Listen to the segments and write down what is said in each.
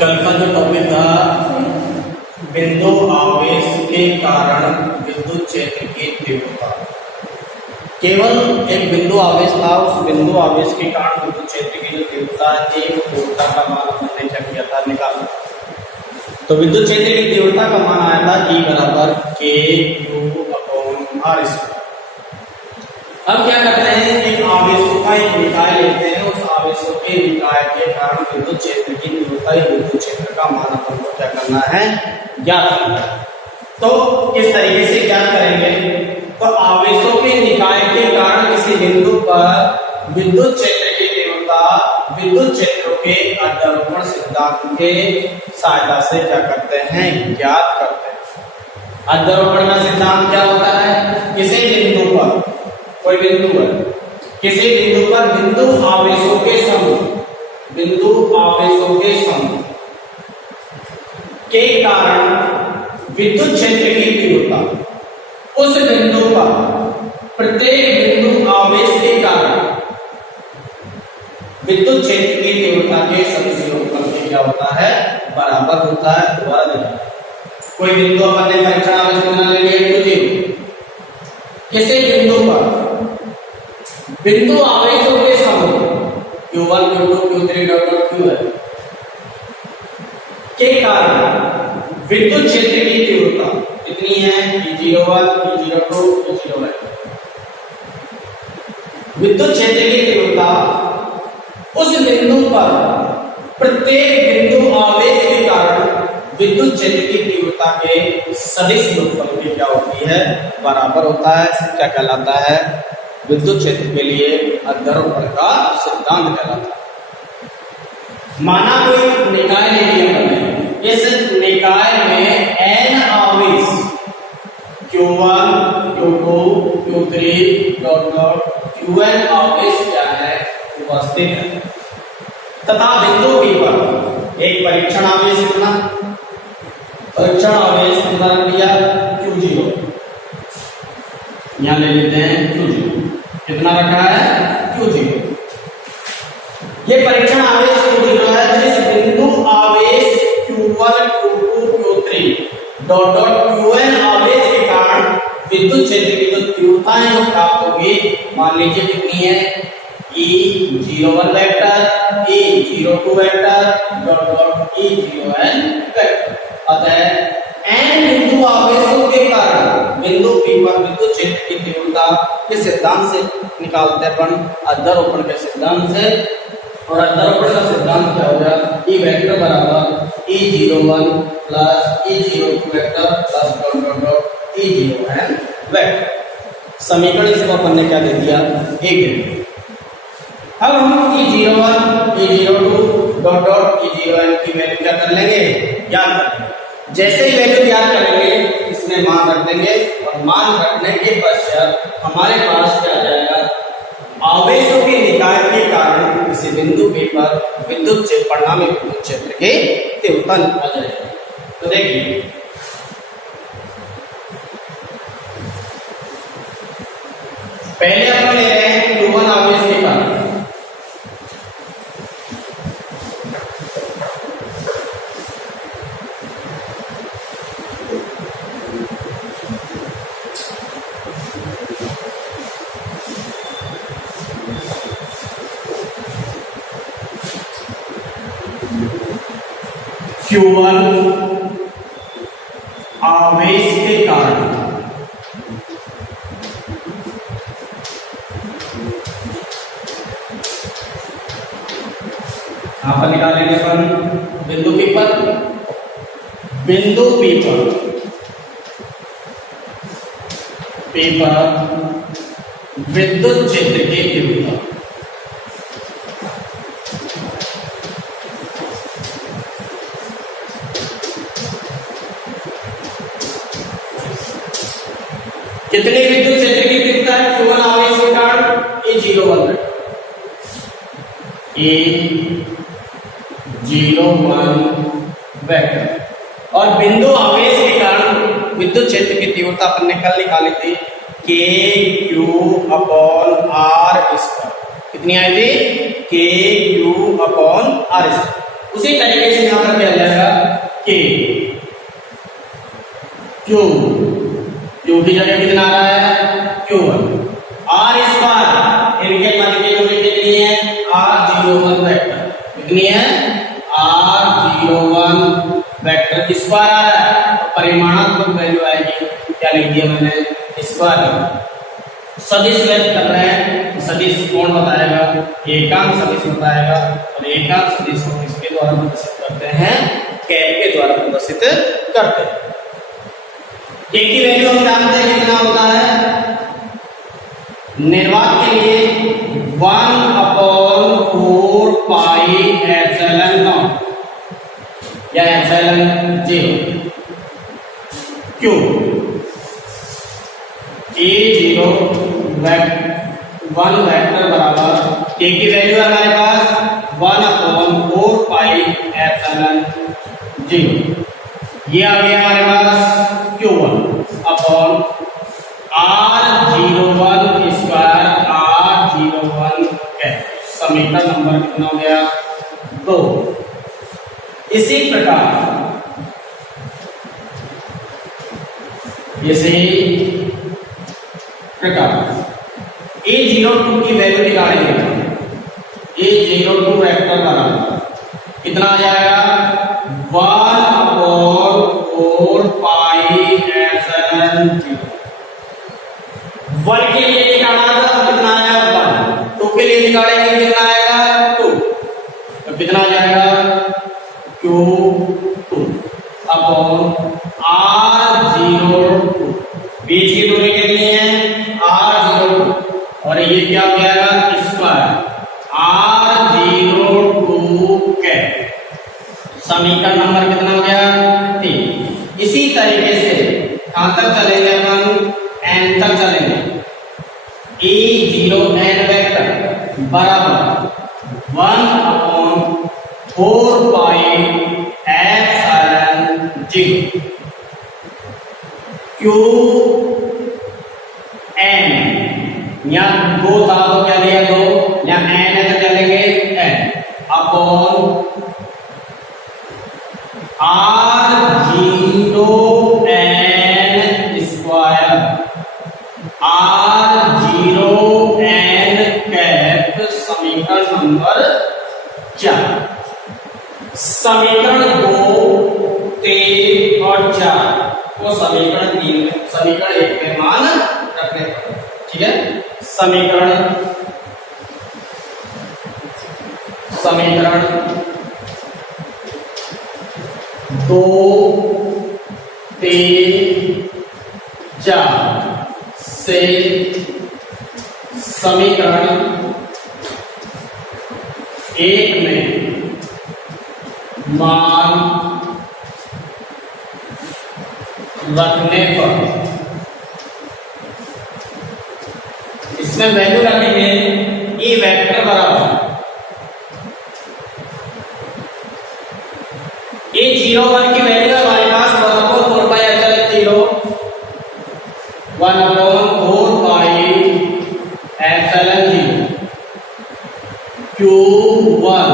कल का जो टॉपिक था बिंदु आवेश के कारण विद्युत क्षेत्र की तीव्रता। केवल एक बिंदु आवेश था, उस बिंदु आवेश के कारण विद्युत क्षेत्र की जो तीव्रता थी वो तीव्रता का मान हमने क्या किया था, निकाला। तो विद्युत क्षेत्र की तीव्रता का मान आया था E बराबर KQ/R²। अब क्या करते हैं, एक आवेशों का एक निकाय लेते हैं, उस आवेशों के निकाय के कारण विद्युत क्षेत्र की तीव्रता या विद्युत क्षेत्र का मान अपन को क्या करना है, ज्ञात करना है। तो किस तरीके से ज्ञात करेंगे, तो आवेशों के निकाय के कारण किसी बिंदु पर विद्युत क्षेत्र की तीव्रता विद्युत क्षेत्रों के अध्यारोपण सिद्धांत के सहायता से क्या करते हैं, ज्ञात करते हैं। अध्यारोपण का सिद्धांत क्या होता है, किसी बिंदु पर, कोई बिंदु है, किसी बिंदु पर बिंदु आवेशों के समूह के कारण विद्युत क्षेत्र की तीव्रता, उस बिंदु पर प्रत्येक बिंदु आवेश के कारण विद्युत क्षेत्र की तीव्रता के सदिश योगफल के क्या होता है, बराबर होता है। दोबारा देखिए, कोई बिंदु अपन ने परीक्षण आवेश कितना ले लिया, 2 किसी बिंदु पर बिंदु आवेशों के समूह Q1 Q2 Q3 Qn के कारण विद्युत क्षेत्र की तीव्रता कितनी है, E01 E02 E01। विद्युत क्षेत्र की तीव्रता उस बिंदु पर प्रत्येक बिंदु आवेश के कारण विद्युत क्षेत्र की तीव्रता के सदिश योगफल की क्या होती है, बराबर होता है। क्या कहलाता है, विद्युत क्षेत्र के लिए अध्यारोपण का सिद्धांत कहलाता है। माना कोई निकाय ले लिया हमने, इस निकाय में n आवेश Q1 Q2 Q3 Qn आवेश क्या है, उपस्थित है, तथा बिंदु P पर एक परीक्षण आवेश कितना, परीक्षण आवेश कितना रख दिया, Q0। यहां ले लेते हैं Q0, कितना रखा है, Q0। ये परीक्षण आवेश Q0 है, तो इस बिंदु आवेश Q1 Q2 Q3 Qn आवेश के कारण विद्युत क्षेत्र की जो तीव्रता है वो प्राप्त होगी। मान लीजिए कितनी है, E01 vector E02 vector E0n vector. अतः n बिंदु आवेशों के कारण बिंदु P पर विद्युत क्षेत्र की तीव्रता के सिद्धांत से निकालते हैं अपन, अध्यारोपण के सिद्धांत से। और अध्यारोपण का सिद्धांत क्या हो गया, E वेक्टर बराबर E01 plus E02 vector plus E0n vector. समीकरण इसको अपन ने क्या दे दिया, 1। अब हम E01 E02 E0n की वैल्यू क्या कर लेंगे, ज्ञात कर लेंगे। जैसे ही वैल्यू ज्ञात करेंगे इसमें मान रख देंगे, और मान रखने के पश्चात हमारे पास क्या आ जाएगा, आवेशों के निकाय के कारण किसी बिंदु P पर विद्युत क्षेत्र, परिणामी विद्युत क्षेत्र की तीव्रता आ जाएगी। तो देखिए, पहले अपन ले रहे हैं Q1 आवेश के कारण, Q1 आवेश के कारण यहां पर निकालेंगे अपन बिंदु P पर, विद्युत क्षेत्र की तीव्रता कितनी विद्युत क्षेत्र की तीव्रता है, Q1 आवेश के कारण E01 वेक्टर, और बिंदु आवेश के कारण विद्युत क्षेत्र की तीव्रता अपन ने कल निकाली थी KQ/R²। कितनी आई थी, KQ/R²। उसी तरीके से यहां पर क्या जाएगा के क्यू, क्यू की जगह कितना आ रहा है Q1 आर स्क्वायर, इनके मध्य की दूरी कितनी है R01 वेक्टर, कितनी है R01 वेक्टर स्क्वायर आ रहा है, तो परिमाणात्मक वैल्यू आएगी, क्या लिख दिया मैंने स्क्वायर। सदिश व्यक्त कर रहे हैं तो सदिश कौन बताएगा, एकांक सदिश बताएगा, और एकांक सदिश को किसके द्वारा प्रदर्शित करते हैं, कैप के द्वारा प्रदर्शित करते हैं। के की वैल्यू हम जानते हैं कितना होता है, निर्वात के लिए 1/4 पाई एप्सिलॉन नॉट या एप्सिलॉन 0 क्यू A01 वेक्टर बराबर के की वैल्यू है हमारे पास 1/4 पाई एप्सिलॉन 0, ये आ गया हमारे पास Q1 upon R01 square R01 cap, समीकरण नंबर कितना हो गया 2। इसी प्रकार A02 की वैल्यू निकालेंगे, A02 वेक्टर बराबर कितना आ जाएगा 1/4 पाई एप्सिलॉन 0। 1 के लिए निकालना था तो कितना आया 1, 2 के लिए निकालेंगे कितना आएगा 2, तो कितना आ जाएगा Q2 अपॉन R02, बीच की दूरी कितनी है R02, और ये क्या हो जाएगा स्क्वायर R02 कैप, समीकरण नंबर कितना हो गया 3। इसी तरीके से कहां तक चलेंगे अपन, n तक चलेंगे। A0n वेक्टर बराबर 1/4 पाई एप्सिलॉन 0 Q n, यहाँ 2 था तो क्या दिया 2, यहाँ n है तो चलेंगे n upon R0n square R0n cap, समीकरण नंबर 4। समीकरण 2, 3 और 4 को समीकरण 3 में, समीकरण 1 में मान रखने पर, ठीक है। समीकरण 2, 3, 4 से समीकरण 1 में मान रखने पर, इसमें वैल्यू रखेंगे ई वेक्टर बराबर A01 की वैल्यू हमारे पास 1/4 pi epsilon 0, 1/4 pi epsilon 0 Q1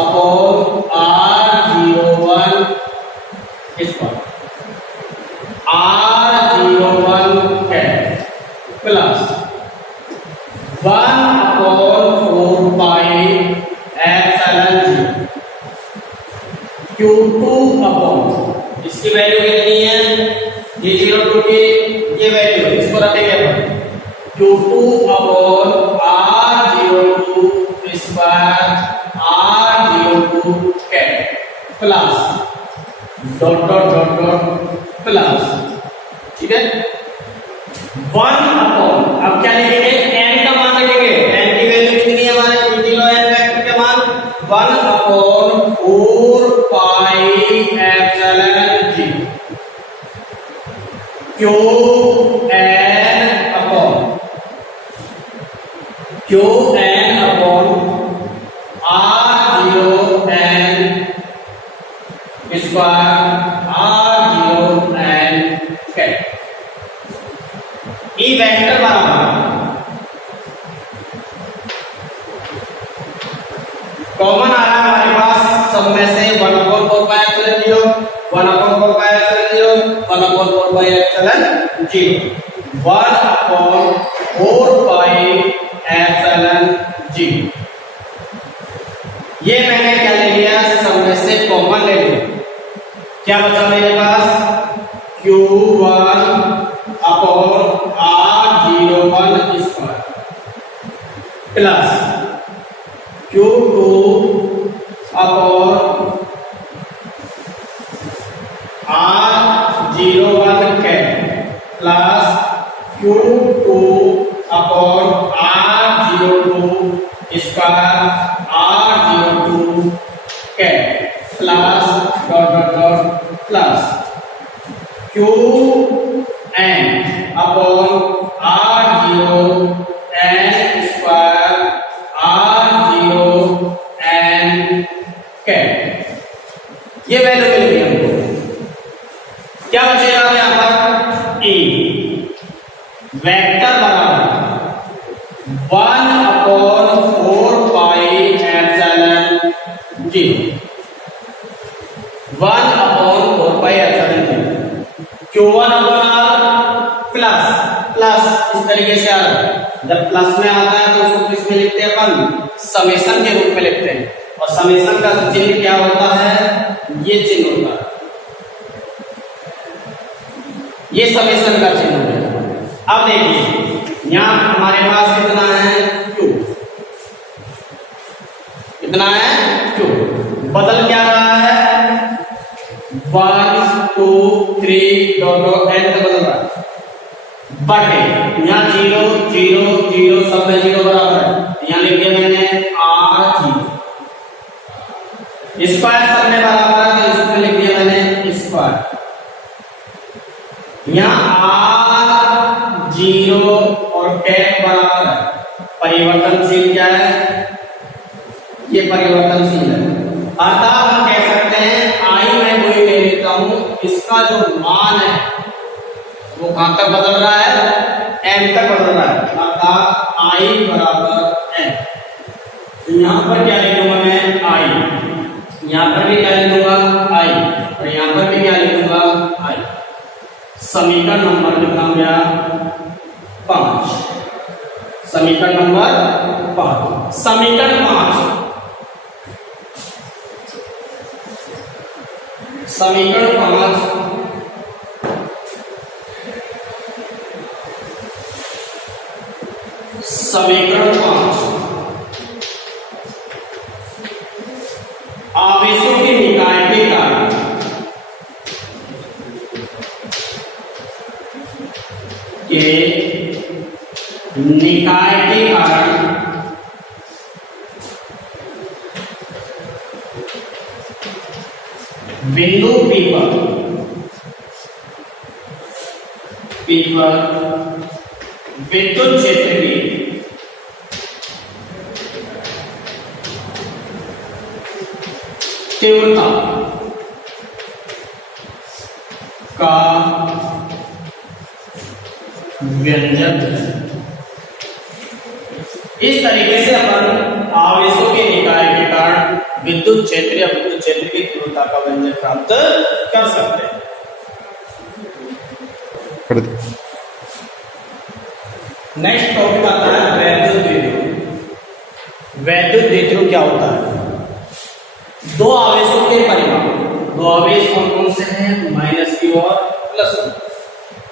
upon R01 square R01 cap plus 1/4 pi epsilon 0 Q2 upon, इसकी वैल्यू कितनी है, A02 की ये वैल्यू है, इसको रखेंगे अपन Q2 upon R02 square R02 cap plus dot dot dot dot plus, ठीक है 1 अपॉन, अब क्या लिखेंगे n का मान लिखेंगे, n की वैल्यू कितनी है हमारे A0n वेक्टर के मान 1/4 pi epsilon 0 Qn upon R0n square R0n cap, E vector बराबर कॉमन आ रहा है हमारे पास सब में से 1/4 1/4 1/4 ये मैंने क्या ले लिया, सब में से कॉमन ले लिया। क्या बचा मेरे पास, Q1 upon R01 square plus Q2 upon R01 cap plus Q2 upon R02 square R02 cap plus dot dot dot plus Qn upon R0n square R0n cap. ये वैल्यू मिल गई हमको। क्या बचेगा यहां पर, E वेक्टर बराबर 1/4π∗G 1/4π∗G Q1 upon R plus plus इस तरीके से आ रहा है। जब प्लस में आता है तो उसको किस में लिखते हैं अपन, समेशन के रूप में लिखते हैं। और समेशन का चिन्ह क्या होता है, ये चिन्ह होता है, ये समेशन का चिन्ह है। अब देखिए यहां हमारे पास कितना है, Q कितना है, Q बदल क्या रहा है, 1 2 3 डॉट डॉट n तक बदल रहा है बटे यहाँ 0 0 0 सब में 0 बराबर है। यहाँ लिख दिया मैंने R0 स्क्वायर सब में बराबर है तो इसमें लिख दिया मैंने स्क्वायर। यहाँ R0 और कैप बराबर है, परिवर्तनशील क्या है, ये परिवर्तनशील है। अर्थात हम कह सकते हैं I में कोई ले लेता हूं, इसका जो मान है वो कहां तक बदल रहा है, n तक बदल रहा है। अर्थात I बराबर n। यहां पर क्या लिखूंगा मैं, I, यहां पर भी क्या लिखूंगा I, और यहां पर भी क्या लिखूंगा I। समीकरण नंबर कितना हो गया, 5। समीकरण नंबर 5। समीकरण 5, समीकरण 5 समीकरण 5 आवेशों के निकाय के कारण बिंदु P पर विद्युत क्षेत्र की तीव्रता का व्यंजक है। इस तरीके से अपन आवेशों के निकाय के कारण विद्युत क्षेत्र या विद्युत क्षेत्र की तीव्रता का व्यंजक प्राप्त कर सकते हैं। नेक्स्ट टॉपिक आता है वैद्युत द्विध्रुव। वैद्युत द्विध्रुव क्या होता है, दो आवेशों के परिमाण, दो आवेश कौन कौन से हैं, -q और +q,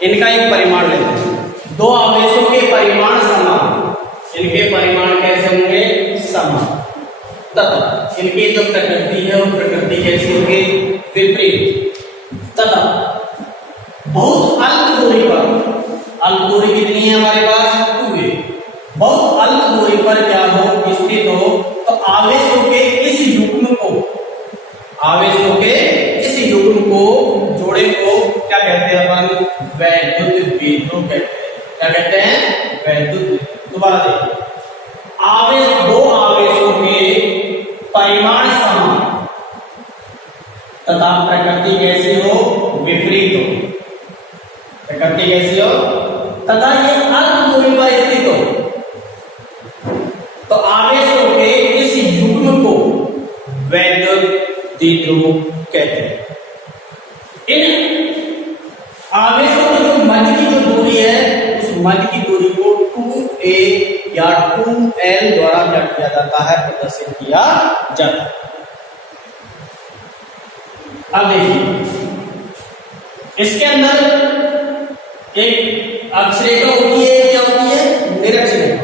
इनका एक परिमाण लेते हैं। दो आवेशों के परिमाण समान, इनके परिमाण कैसे होंगे, समान, तथा इनकी जो प्रकृति है वो प्रकृति कैसी होगी, विपरीत, तथा बहुत अल्प दूरी पर, अल्प दूरी कितनी है हमारे पास, 2a, बहुत अल्प दूरी पर क्या हो, स्थित हो, तो आवेशों के इस युग्म को, आवेशों के इस युग्म को, जोड़े को क्या कहते हैं अपन, वैद्युत द्विध्रुव कहते हैं। क्या कहते हैं, वैद्युत द्विध्रुव। दोबारा देखिए, आवेश, दो आवेशों के परिमाण समान तथा प्रकृति कैसी हो, विपरीत हो, प्रकृति कैसी हो, तथा ये अल्प दूरी पर स्थित हो, तो आवेशों के इस युग्म को वैद्युत द्विध्रुव कहते हैं। इन आवेशों की जो मध्य की जो दूरी है, उस मध्य की दूरी को 2a या 2l द्वारा क्या किया जाता है, प्रदर्शित किया जाता है। अब देखिए इसके अंदर एक अक्षरेखा होती है, क्या होती है, निरक्षरेखा।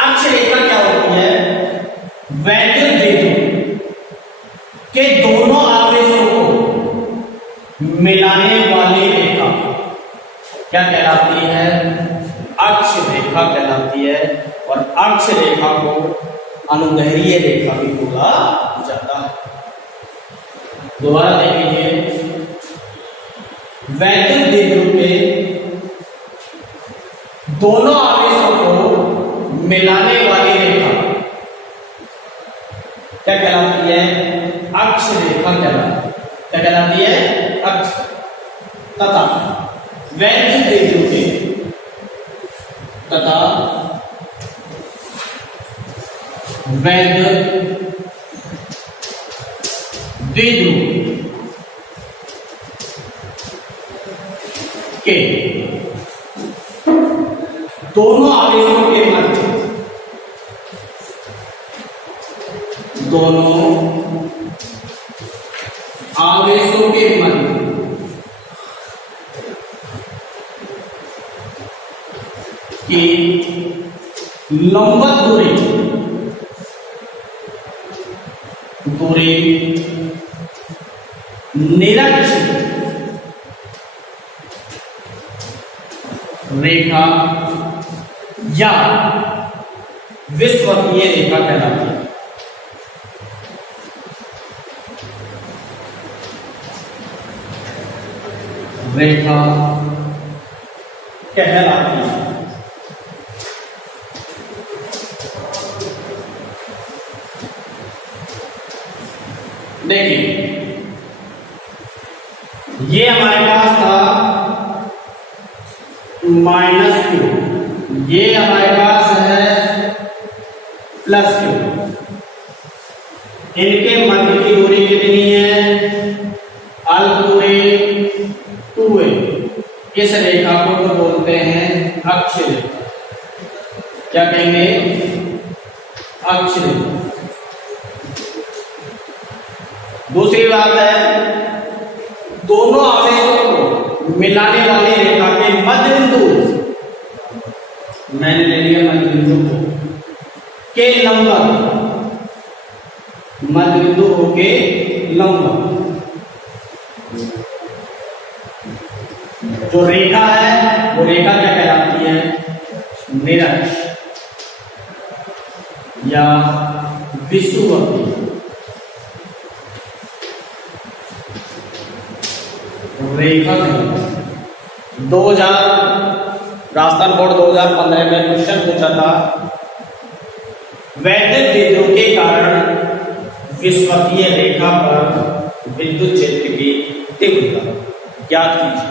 अक्षरेखा क्या होती है, वैद्युत द्विध्रुव के दोनों आवेशों को मिलाने वाली रेखा क्या कहलाती है, अक्ष रेखा कहलाती है। और अक्ष रेखा को अनुदैर्घ्य रेखा भी बोला जाता है। दोबारा देख लीजिए, वैद्युत द्विध्रुव के दोनों आवेशों को मिलाने वाली रेखा क्या कहलाती है, अक्ष रेखा कहलाती है। क्या कहलाती है, अक्ष। तथा वैद्युत द्विध्रुव के तथा वैद्युत द्विध्रुव के दोनों आवेशों के मध्य, दोनों आवेशों के मध्य की लंबवत दूरी निरक्ष रेखा या विषुवतीय रेखा कहलाती है। रेखा कहलाती है। देखिए ये हमारे पास था -q, ये हमारे पास है +q। इनके मध्य की दूरी कितनी है, अल्प दूरी 2a। इस रेखा को तो बोलते हैं अक्ष रेखा। क्या कहेंगे, अक्ष रेखा। दूसरी बात है, दोनों आवेशों को मिलाने वाली रेखा के मध्य बिंदु, मैंने ले लिया मध्य बिंदु को के लंबवत, मध्य बिंदु हो के लंबवत जो रेखा है, वो रेखा क्या कहलाती है, निरक्ष या विषुवतीय रेखा। 2000 राजस्थान बोर्ड 2015 में क्वेश्चन पूछा था, वैद्युत द्विध्रुव के कारण विषुवतीय रेखा पर विद्युत क्षेत्र की तीव्रता ज्ञात कीजिए।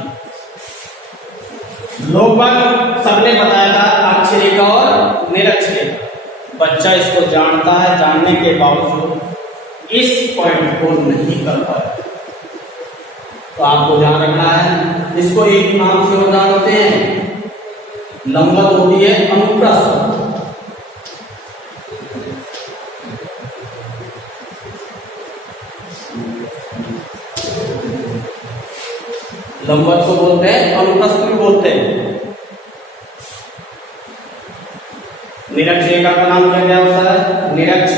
लगभग सबने बताया था अक्ष रेखा और निरक्ष रेखा। बच्चा इसको जानता है, जानने के बावजूद इस पॉइंट को नहीं कर पाया। तो आपको ध्यान रखना है, इसको एक नाम से और जानते हैं, लंबवत होती है अनुप्रस्थ। लंबवत को बोलते हैं, अनुप्रस्थ भी बोलते हैं। निरक्ष रेखा का नाम क्या क्या होता है, निरक्ष,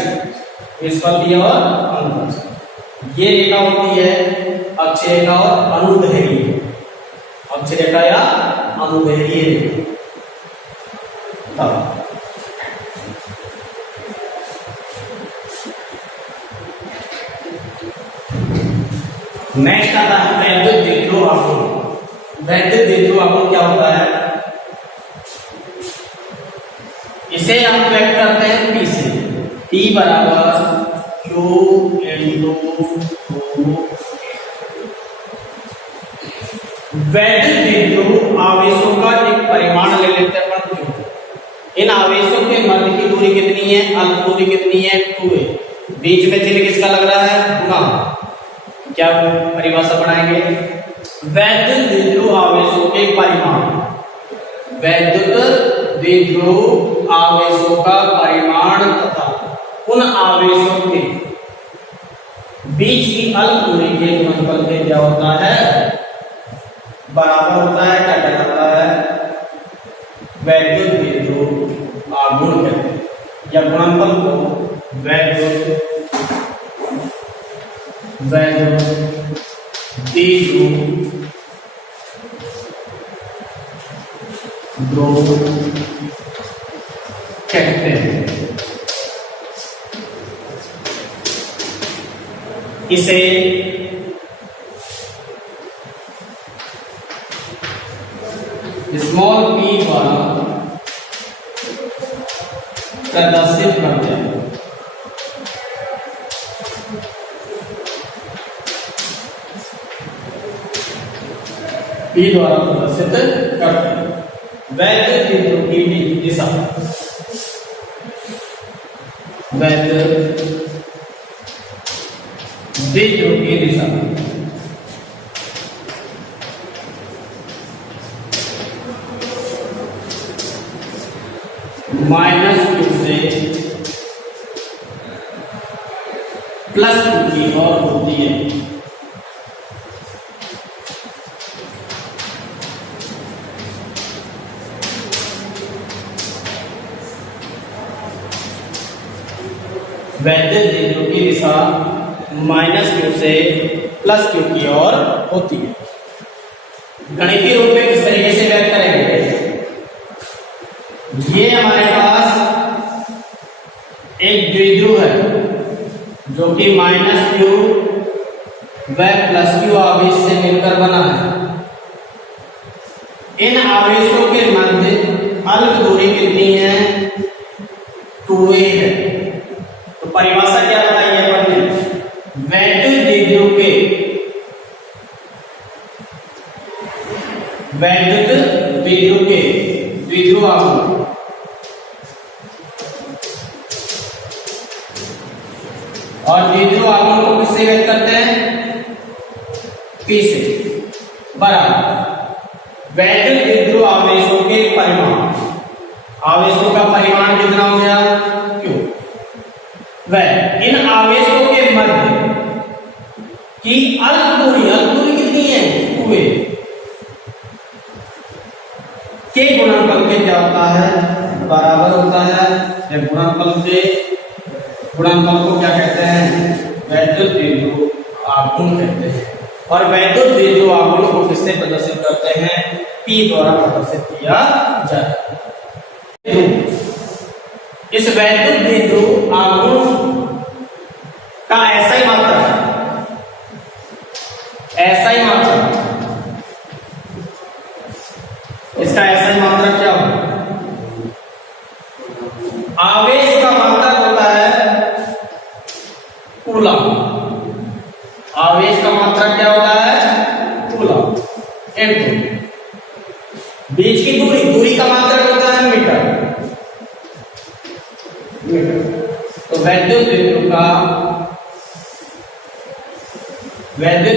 विषुवतीय और अनुप्रस्थ। ये रेखा होती है अक्ष रेखा और अनुदैर्घ्य, अक्ष रेखा या अनुदैर्घ्य रेखा। नेक्स्ट आता है वैद्युत द्विध्रुव आघूर्ण। वैद्युत द्विध्रुव आघूर्ण क्या होता है, इसे हम व्यक्त करते हैं P से। P बराबर Q × वैद्युत द्विध्रुव आवेशों का एक परिमाण ले लेते हैं अपन Q। इन आवेशों के मध्य की दूरी कितनी है, अल्प दूरी कितनी है, 2a। बीच में चिन्ह किसका लग रहा है, गुणा। क्या परिभाषा बनाएंगे? वैद्युत द्विध्रुव आवेशों के परिमाण, वैद्युत द्विध्रुव आवेशों का परिमाण तथा उन आवेशों के बीच की अल्प दूरी के गुणनफल के क्या होता है? बराबर होता है। क्या कहलाता है? वैद्युत द्विध्रुव आघूर्ण कहते हैं, या गुणनफल को वैद्युत द्विध्रुव कहते हैं। इसे स्मॉल p द्वारा प्रदर्शित करते हैं। p द्वारा प्रदर्शित करते हैं। वैद्युत द्विध्रुव की दिशा, वैद्युत द्विध्रुव की दिशा -q से +q की ओर होती है। वैद्युत द्विध्रुव की दिशा -q से +q की ओर होती है। गणितीय रूप में किस तरीके से व्यक्त करेंगे? ये हमारे पास एक द्विध्रुव है जो कि -q व +q आवेश से मिलकर बना है। इन आवेशों के मध्य अल्प दूरी कितनी है? 2a है। तो परिभाषा क्या बताई है अपन ने? वैद्युत द्विध्रुव के द्विध्रुव आघूर्ण और द्विध्रुव आघूर्ण को किससे व्यक्त करते हैं? p से। बराबर वैद्युत द्विध्रुव आवेशों के परिमाण, आवेशों का परिमाण कितना हो गया? q। वह इन आवेशों के मध्य की अल्प दूरी कितनी है? 2a के गुणनफल के क्या होता है? बराबर होता है। गुणनफल को क्या कहते हैं? वैद्युत द्विध्रुव आघूर्ण कहते हैं। और वैद्युत द्विध्रुव आघूर्ण को किससे प्रदर्शित करते हैं? p द्वारा प्रदर्शित किया जाता है। इस वैद्युत द्विध्रुव आघूर्ण का ऐसा ही मात्रा इसका ऐसा ही मात्रक क्या हो? आवेश का मात्रक होता है कूलम। आवेश का मात्रक क्या होता है? कूलम। बीच की दूरी का मात्रक होता है मीटर। तो वैद्युत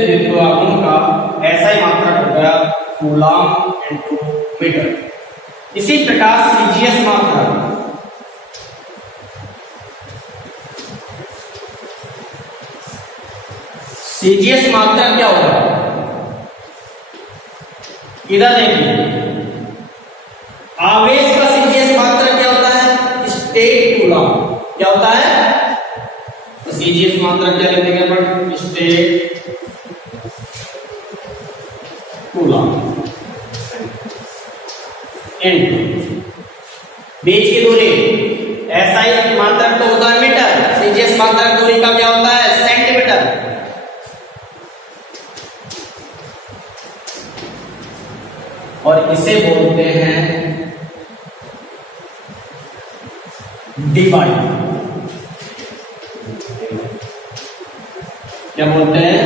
द्विध्रुव आघूर्ण का ऐसा ही मात्रक हो गया कूलम इनटू मीटर। इसी प्रकार सीजीएस मात्रक, सीजीएस मात्रक क्या होगा? इधर देखिए, आवेश का सीजीएस मात्रक क्या होता है? State coulomb. क्या होता है? तो सीजीएस मात्रक क्या लिख देंगे अपन? State coulomb. बीच की दूरी, ऐसा ही मात्रक तो होता है मीटर। सीजीएस मात्रक दूरी का क्या होता है? सेंटीमीटर। और इसे बोलते हैं डिवाई। क्या बोलते हैं?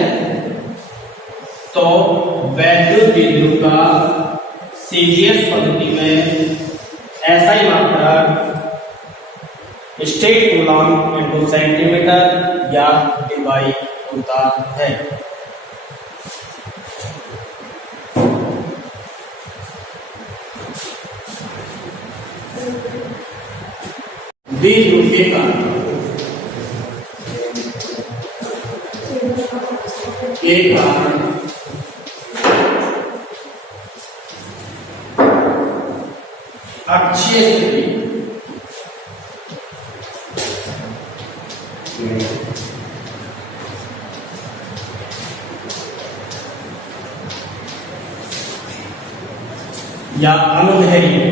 तो वैद्युत द्विध्रुव का सीजीएस पद्धति में ऐसा ही मात्रक स्टेट कूलम इनटू सेंटीमीटर या डिवाई होता है। द्विध्रुव के कारण अक्षीय स्थिति या अनुदैर्घ्य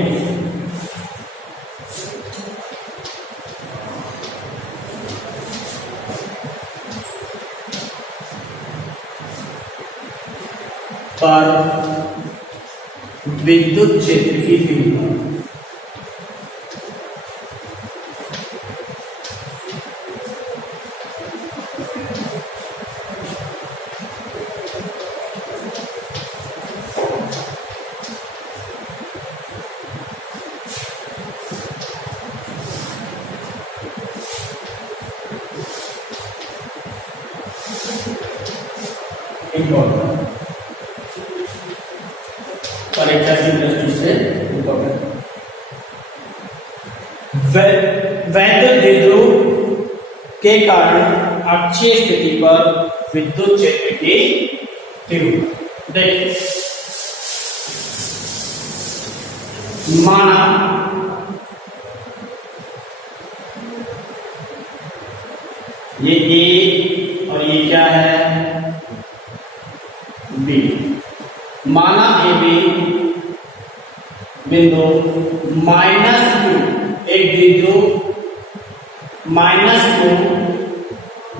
पर विद्युत क्षेत्र की तीव्रता इम्पोर्टेंट परीक्षा की दृष्टि से इम्पोर्टेंट। वैद्युत द्विध्रुव के कारण अक्षीय स्थिति पर विद्युत क्षेत्र की तीव्रता देखिए, माना ये ए और ये क्या है बी। माना ए बी बिंदु -q एक द्विध्रुव -q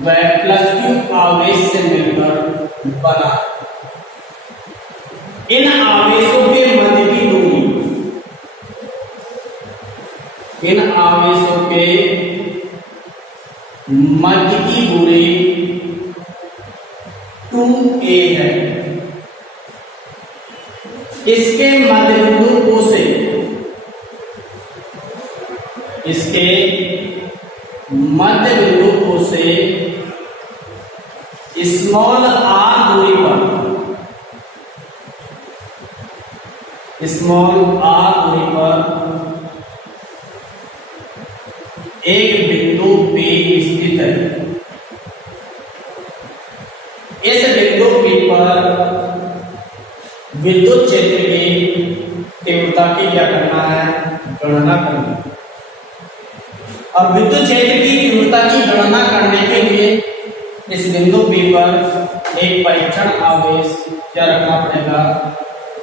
व +q आवेश से मिलकर बना। इन आवेशों के मध्य की दूरी, इन आवेशों के मध्य की दूरी 2a है। इसके मध्य बिंदु O से, इसके मध्य बिंदु O से स्मॉल r दूरी पर, स्मॉल r दूरी पर एक बिंदु P स्थित है। इस बिंदु P पर विद्युत क्षेत्र की तीव्रता की क्या करना है, गणना करना। और विद्युत क्षेत्र की तीव्रता की गणना करने के लिए इस बिंदु P पर एक परीक्षण आवेश क्या रखना पड़ेगा,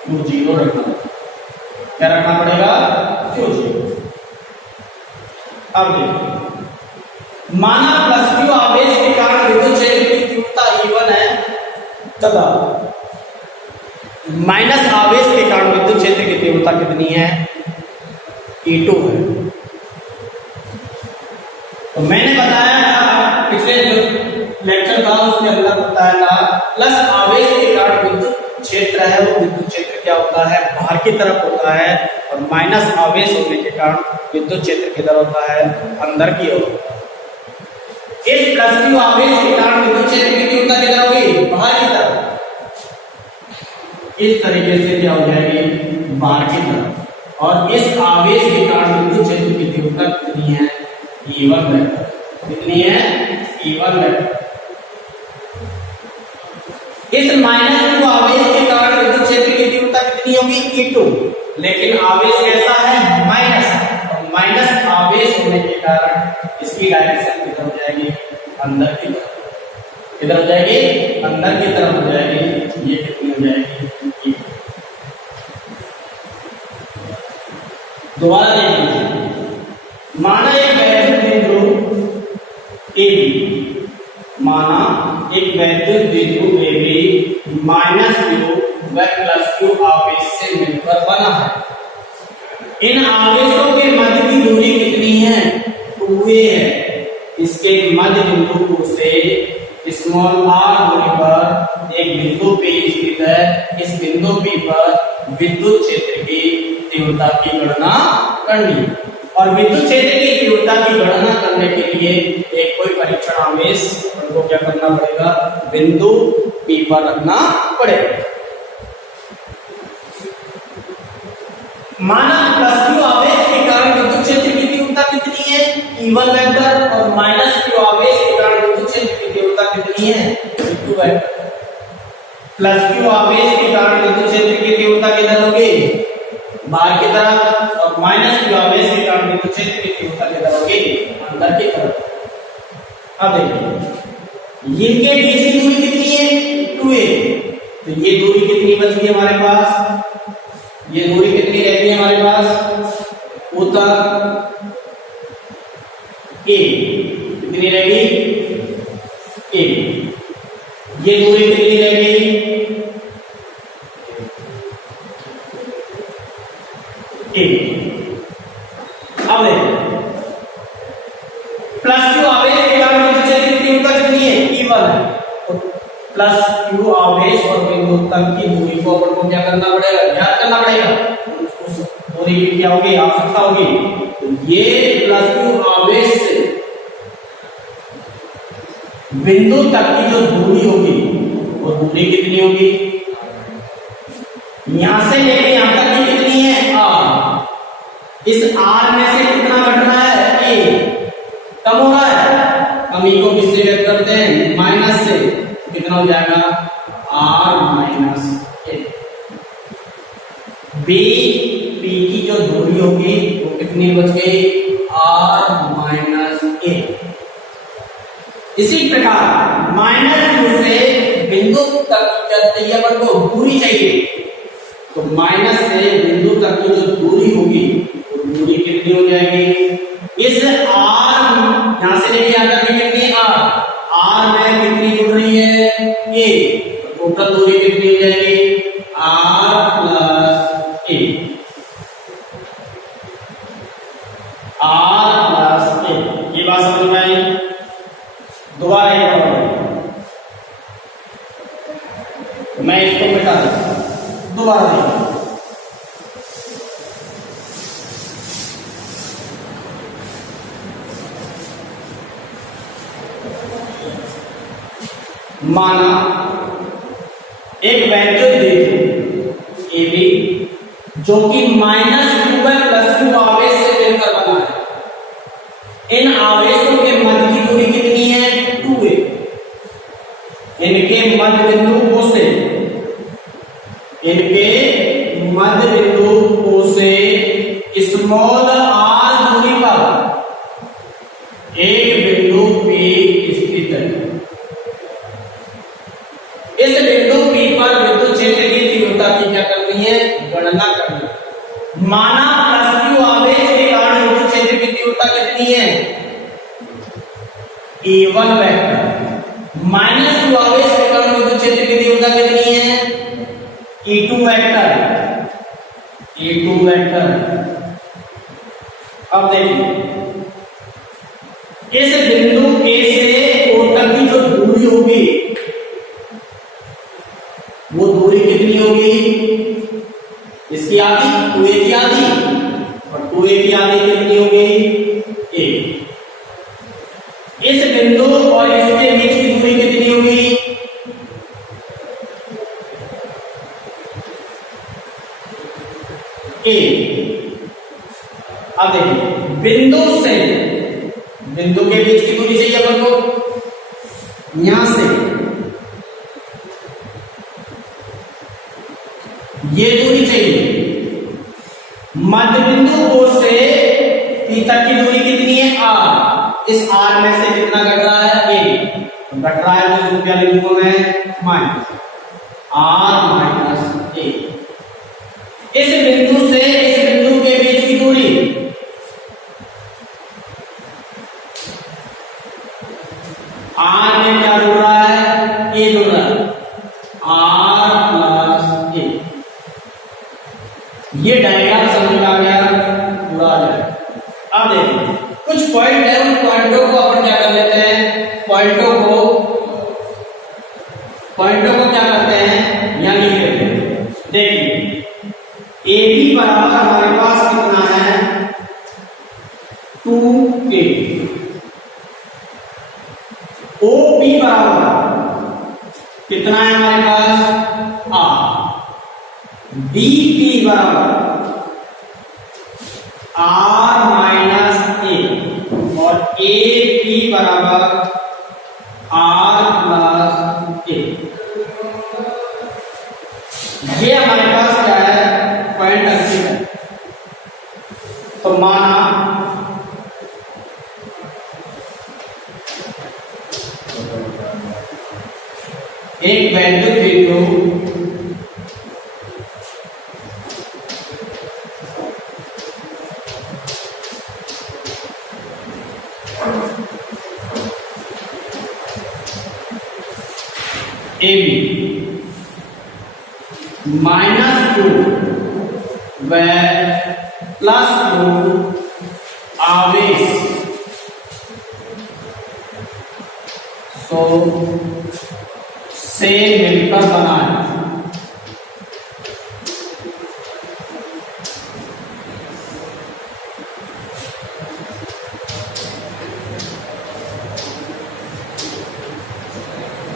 Q0 रखना पड़ेगा। क्या रखना पड़ेगा, Q0। अब देखिए, माना +q आवेश के कारण विद्युत क्षेत्र की तीव्रता E1 है तथा माइनस आवेश के कारण विद्युत क्षेत्र की तीव्रता कितनी है, E2 है। तो मैंने बताया था पिछले जो लेक्चर था उसके अंदर बताया था, प्लस आवेश के कारण विद्युत क्षेत्र है वो विद्युत क्षेत्र क्या होता है, बाहर की तरफ होता है, और माइनस आवेश होने के कारण विद्युत क्षेत्र किधर होता है, अंदर की ओर। इस +q आवेश के कारण विद्युत क्षेत्र की तीव्रता किधर होगी, बाहर की तरफ। इस तरीके से क्या हो जाएगी, बाहर की तरफ। और इस आवेश के कारण विद्युत क्षेत्र की तीव्रता कितनी है, E1 वेक्टर। कितनी है, E1 वेक्टर। इस -q आवेश के कारण विद्युत क्षेत्र की तीव्रता कितनी होगी, E2। लेकिन आवेश कैसा है, माइनस। माइनस आवेश होने के कारण इसकी डायरेक्शन किधर हो जाएगी, अंदर की तरफ। किधर हो जाएगी, अंदर की तरफ हो जाएगी। ये कितनी हो जाएगी, दोबारा देख लीजिए। माना एक वैद्युत द्विध्रुव AB, माना एक वैद्युत द्विध्रुव AB -q व +q आवेश से मिलकर बना है। इन आवेशों के मध्य की दूरी कितनी है, 2a है। इसके मध्य बिंदु से स्मॉल r दूरी पर एक बिंदु P स्थित है। इस बिंदु P पर विद्युत क्षेत्र की तीव्रता की गणना करनी है। और विद्युत क्षेत्र की तीव्रता की गणना करने के लिए एक कोई परीक्षण आवेश को क्या करना पड़ेगा, बिंदु P पर रखना पड़ेगा। माना +q आवेश के कारण E1 वेक्टर और माइनस q आवेश के कारण विद्युत क्षेत्र की तीव्रता कितनी है? E2 वेक्टर प्लस q आवेश के कारण विद्युत क्षेत्र की तीव्रता किधर होगी? बाहर की तरफ, और माइनस q आवेश के कारण विद्युत क्षेत्र की तीव्रता किधर होगी? अंदर की तरफ। अब देखिए इनके बीच की दूरी कितनी है? 2a। तो ये दूरी कितनी बच गई हमारे पास? ये दूरी कितनी रह गई हमारे पास? उत्तर a कितनी रह गई? a। ये दूरी कितनी रह गई? a। अब प्लस q आवेश के कारण विद्युत क्षेत्र की तीव्रता कितनी है? E1 है। तो प्लस q आवेश और बिंदु तक की दूरी को अपन को क्या करना पड़ेगा? ज्ञात करना पड़ेगा। उस दूरी की क्या होगी? आवश्यकता होगी। तो ये प्लस q आवेश से बिंदु तक की जो दूरी होगी वो दूरी कितनी होगी? यहां से लेके यहां तक की कितनी है? r। इस r में से कितना घट रहा है? a। कम हो रहा है। कमी को किससे व्यक्त करते हैं? माइनस से। कितना हो जाएगा? r minus a। b p की जो दूरी होगी वो कितनी बच गई? r minus a। इसी प्रकार माइनस q से बिंदु तक क्या चाहिए अपन को? दूरी चाहिए। तो माइनस से बिंदु तक की जो दूरी होगी वो दूरी कितनी हो जाएगी? इस r यहां से लेके यहां तक कितनी? r में कितनी जुड़ रही है? a। तो टोटल दूरी कितनी हो जाएगी? r plus a। r plus a। ये बात समझ में आई? दोबारा एक बार मैं इसको मिटा दूं, दोबारा देखिए। माना एक वैक्यूम देखो ए बी जो कि माइनस q है प्लस q आवेश से मिलकर बना है। इन आवेशों के मध्य की दूरी कितनी है? 2a। इनके मध्य बिंदु O से, इनके मध्य बिंदु O से स्मॉल r दूरी पर एक बिंदु P स्थित है। इस बिंदु P पर विद्युत क्षेत्र की तीव्रता की क्या करनी है? गणना करनी है। माना प्लस q आवेश के कारण विद्युत क्षेत्र की तीव्रता कितनी है? E1 vector. माइनस q आवेश के कारण विद्युत क्षेत्र की तीव्रता कितनी है? E2 vector. E2 vector. अब देखिए इस बिंदु A से O तक की जो दूरी होगी वो दूरी कितनी होगी? इसकी आधी 2a की आधी, और 2a की आधी कितनी होगी? a। इस बिंदु और इसके बीच की दूरी कितनी होगी? a। अब देखिए बिंदु से, बिंदु के बीच की दूरी चाहिए अपन को। यहां से ये दूरी चाहिए। मध्य बिंदु O से P तक की दूरी कितनी है? r। इस r में से कितना घट रहा है? a। तो घट रहा है तो क्या लिखूंगा मैं? Minus r minus a। इस बिंदु से इस बिंदु के बीच की दूरी r में क्या जुड़ रहा है? a जुड़ रहा है। r plus a। ये डायग्राम समझ में आ गया? पूरा आ जाए। अब देखिए कुछ पॉइंट है, उन पॉइंटों को अपन क्या कर लेते हैं? पॉइंटों को क्या करते हैं? यहां लिख लेते हैं। देखिए ए बी बराबर हमारे पास कितना है? 2a। ओ बी बराबर कितना है हमारे पास? r। बी पी बराबर r माइनस a, और ए पी बराबर आर प्लस ए। ये हमारे पास क्या है, पॉइंट अंकित है। तो माना एक वैद्युत बिंदु ए बी माइनस टू व प्लस टू आवेश से मिलकर बना है।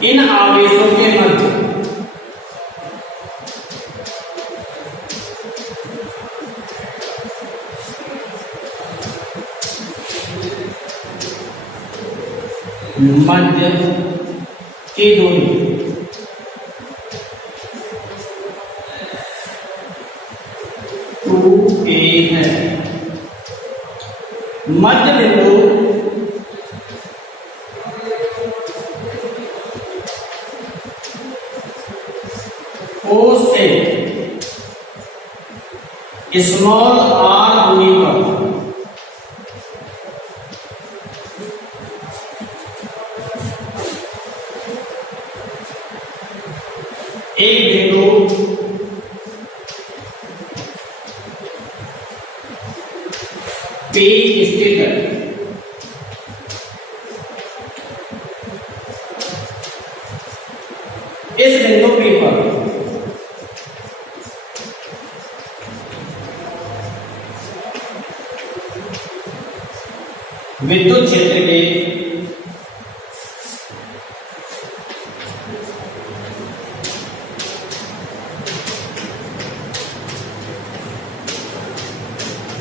इन आवेशों के मध्य की दूरी है। मध्य बिंदु O से स्मॉल r दूरी पर एक बिंदु P स्थित है। इस बिंदु P पर विद्युत क्षेत्र के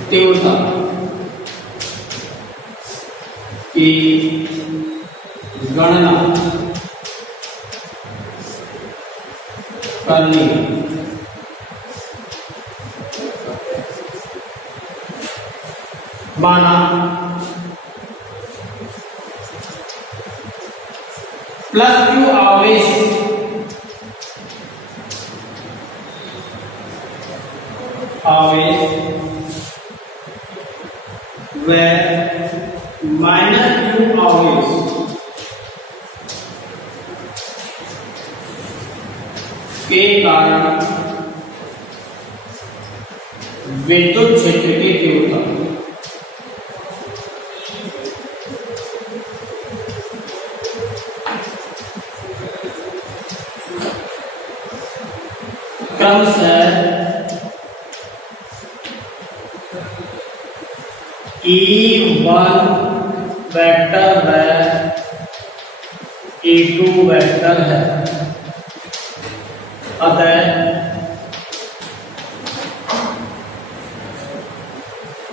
तीव्रता की गणना करनी माना प्लस क्यू आवेश व माइनस क्यू आवेश के कारण विद्युत क्षेत्र की तीव्रता क्रमशः E1 वेक्टर है, E2 वेक्टर है। अतः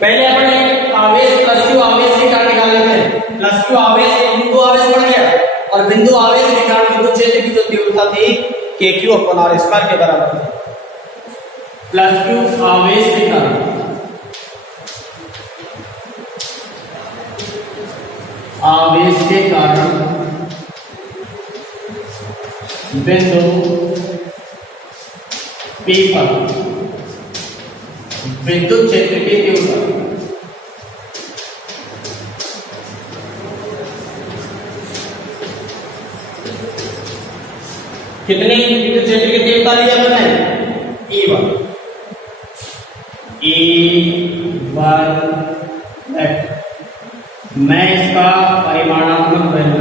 पहले अपने आवेश प्लस क्यू आवेश के कारण निकाल लेते हैं। प्लस क्यू आवेश एक बिंदु आवेश बढ़ गया और बिंदु आवेश के कारण विद्युत क्षेत्र की जो तीव्रता थी के क्यू अपन आर स्क्वायर के बराबर थी। प्लस क्यू आवेश के कारण बिंदु P पर विद्युत क्षेत्र की तीव्रता कितनी विद्युत क्षेत्र की तीव्रता ली हमने E1 मैं इसका परिमाणात्मक वैल्यू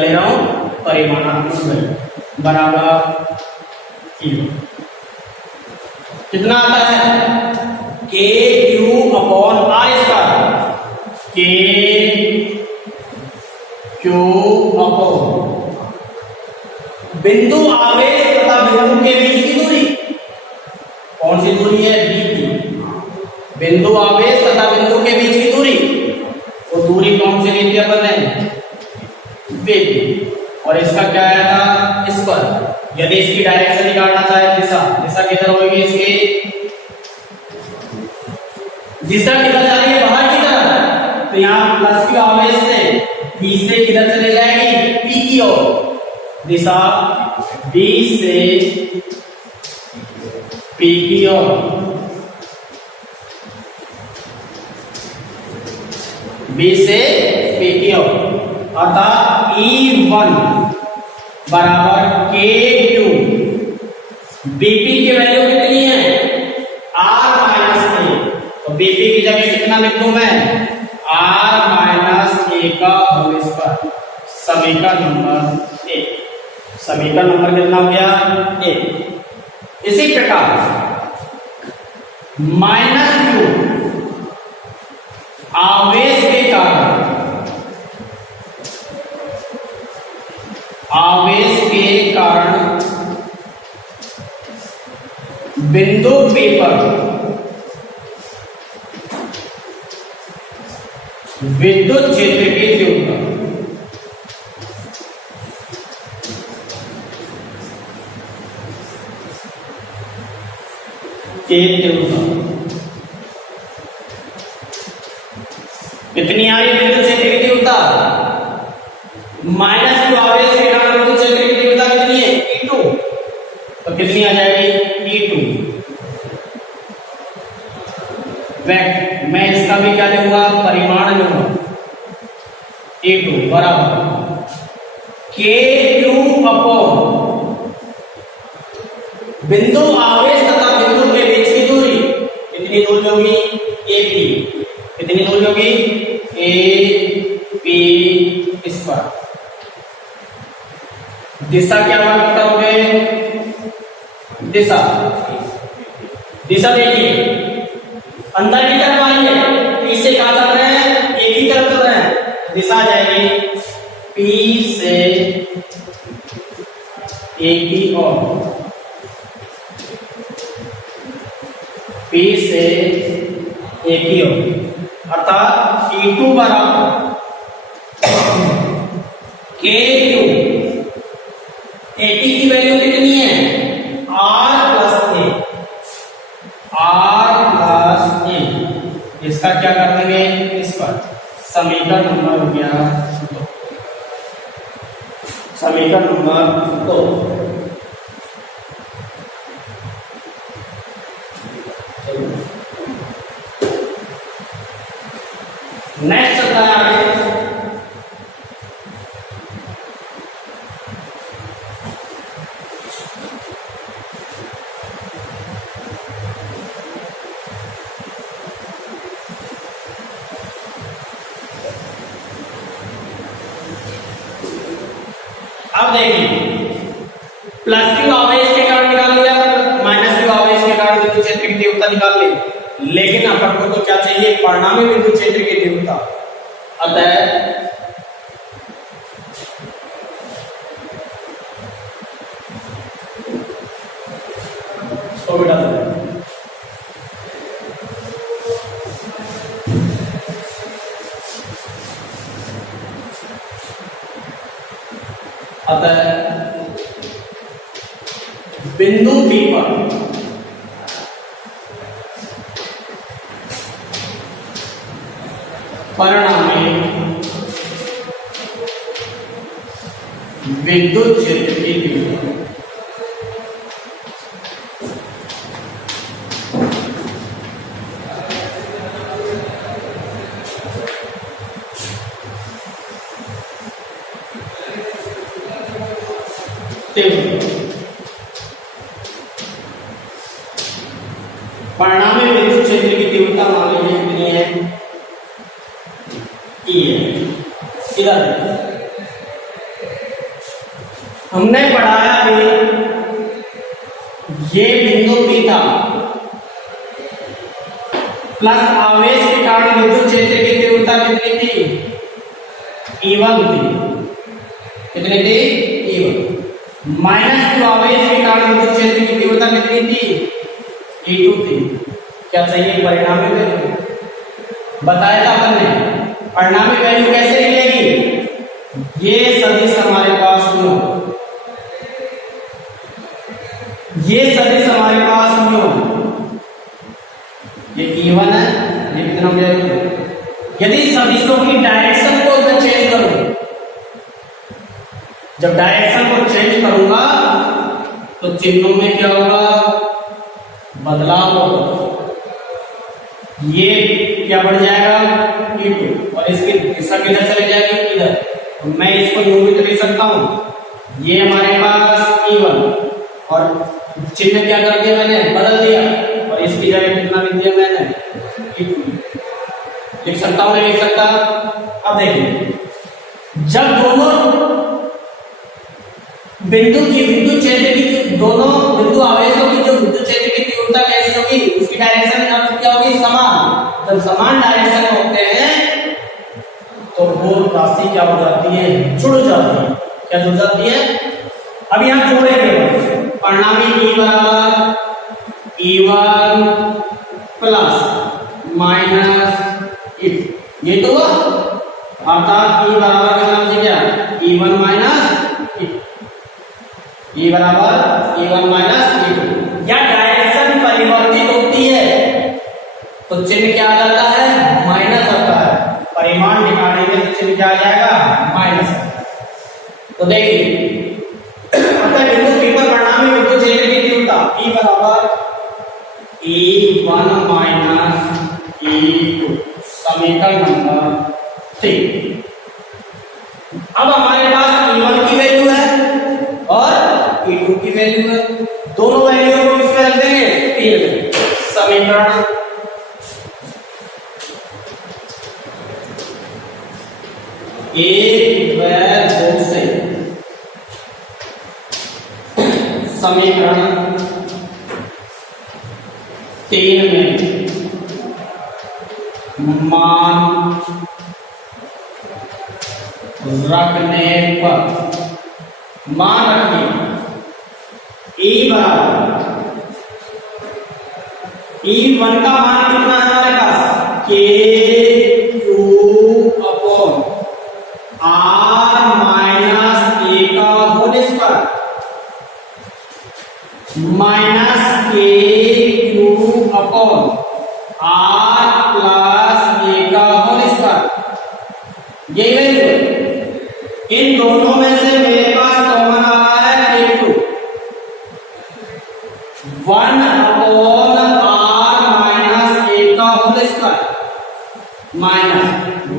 ले रहा हूं, परिमाणात्मक वैल्यू बराबर E1 कितना आता है के क्यू अपॉन आर स्क्वायर, के क्यू अपॉन बिंदु आवेश तथा बिंदु के बीच की दूरी। कौन सी दूरी है? डी की। बिंदु आवेश तथा बिंदु के बीच की दूरी, वो दूरी कौन सी यदि इसकी डायरेक्शन निकालना चाहे, दिशा, दिशा किधर होगी इसकी, दिशा किधर जा रही है, बाहर की तरफ, तो यहाँ प्लस क्यू आवेश से बी से किधर चले जाएगी, पी की ओर, दिशा बी से पी की ओर, बी से पी की ओर, अतः E1 बराबर के क्यू, बीपी की वैल्यू कितनी है, R माइनस ए, तो बीपी की जगह कितना लिख दूं मैं, R माइनस ए का होल स्क्वायर, समीकरण नंबर ए, समीकरण नंबर कितना हो गया, ए। इसी प्रकार माइनस क्यू आवेश के कारण, आवेश के कारण बिंदु P पर विद्युत क्षेत्र की तीव्रता, कितनी आ रही है विद्युत क्षेत्र की तीव्रता, माइनस क्यू आवेश के कारण विद्युत क्षेत्र की तीव्रता कितनी है, E2, तो कितनी आ जाएगी, E2। मैं इसका भी क्या लूंगा, परिमाण लूंगा, E2 बराबर के क्यू अपॉन बिंदु आवेश तथा बिंदु के बीच की दूरी, कितनी दूरी होगी, AP, कितनी दूरी होगी, AP स्क्वायर। दिशा क्या बात करोगे, दिशा, दिशा देखिए अंदर की तरफ आई है, P से कहां चल रहे हैं, A की तरफ चल रहे हैं, दिशा जाएगी P से A की ओर, P से A की ओर, अर्थात E2 बराबर के क्यू, AP की वैल्यू कितनी है, R प्लस ए, R प्लस ए, इसका क्या कर देंगे, इस पर समीकरण नंबर हो गया 2, समीकरण नंबर 2। नेक्स्ट चलता है आगे, अब देखिए प्लस क्यू आवेश के कारण निकाल लिया, माइनस क्यू आवेश के कारण विद्युत क्षेत्र की तीव्रता निकाल ली, लेकिन अपन को तो क्या चाहिए, परिणामी विद्युत क्षेत्र की तीव्रता। अतः अतः बिंदु P पर परिणामी विद्युत क्षेत्र की तीव्रता परिणामी विद्युत क्षेत्र की तीव्रता मान लीजिए कितनी है, E है। इधर हमने पढ़ाया भी, ये बिंदु P था, प्लस आवेश के कारण विद्युत क्षेत्र की तीव्रता कितनी थी, E1 थी, कितनी थी, E1, माइनस क्यू आवेश के कारण विद्युत क्षेत्र की तीव्रता कितनी थी, E2 थी। क्या चाहिए, परिणामी वैल्यू, बताया था अपन ने, परिणामी वैल्यू कैसे निकलेगी, ये सदिश हमारे पास लो, ये सदिश हमारे पास म्यू, ये E1 है, ये कितना हो जाएगा। यदि सदिशों की डायरेक्शन को मैं चेंज करूं, जब डायरेक्शन को चेंज करूंगा तो चिन्हों में क्या होगा, बदलाव होगा। ये क्या बढ़ जाएगा E2 और इसकी दिशा किधर चले जाएगी, इधर। तो मैं इसको यूं भी लिख सकता हूं, ये हमारे पास E1 और चिन्ह क्या कर दिया मैंने, बदल दिया, और इसकी जगह कितना लिख दिया मैंने, E2। लिख सकता हूं नहीं लिख सकता। अब देखिए, जब दोनों बिंदु की विद्युत क्षेत्र की, दोनों बिंदु आवेशों की जो विद्युत क्षेत्र की तीव्रता कैसी होगी, उसकी डायरेक्शन क्या होगी, समान। जब समान डायरेक्शन होते हैं तो वो राशि क्या हो जाती है, जुड़ जाती है। क्या जुड़ जाती है, अब यहां जोड़ेंगे, परिणामी E बराबर E1 प्लस माइनस E2, ये तो हुआ। अर्थात E बराबर का नाम क्या, E1 माइनस E बराबर E1 माइनस E2। या डायरेक्शन परिवर्तित होती है तो चिन्ह क्या आ जाता है, माइनस आता है। परिमाण निकालेंगे तो चिन्ह क्या आ जाएगा, माइनस। तो देखिए, अतः बिंदु P पर परिणामी विद्युत क्षेत्र की तीव्रता E बराबर E1 माइनस E2, समीकरण नंबर 3। अब हमारे पास E1 की वैल्यू है और E2 की वैल्यू है, दोनों वैल्यू को किस पे रख देंगे, 3 में। समीकरण 1 व 2 से समीकरण 3 में मान रखने पर, मान रखिए E बराबर, E1 का मान कितना है हमारे पास, KQ upon R minus A का whole square minus KQ upon R plus A का होल स्क्वायर। ये वैल्यू, इन दोनों में से मेरे पास कॉमन आ रहा है K2, 1 upon R minus A का whole square minus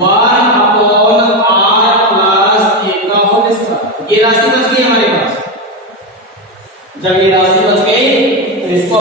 1 upon R plus A का होल स्क्वायर। ये राशि बच गई हमारे पास। जब ये राशि बच गई तो इसको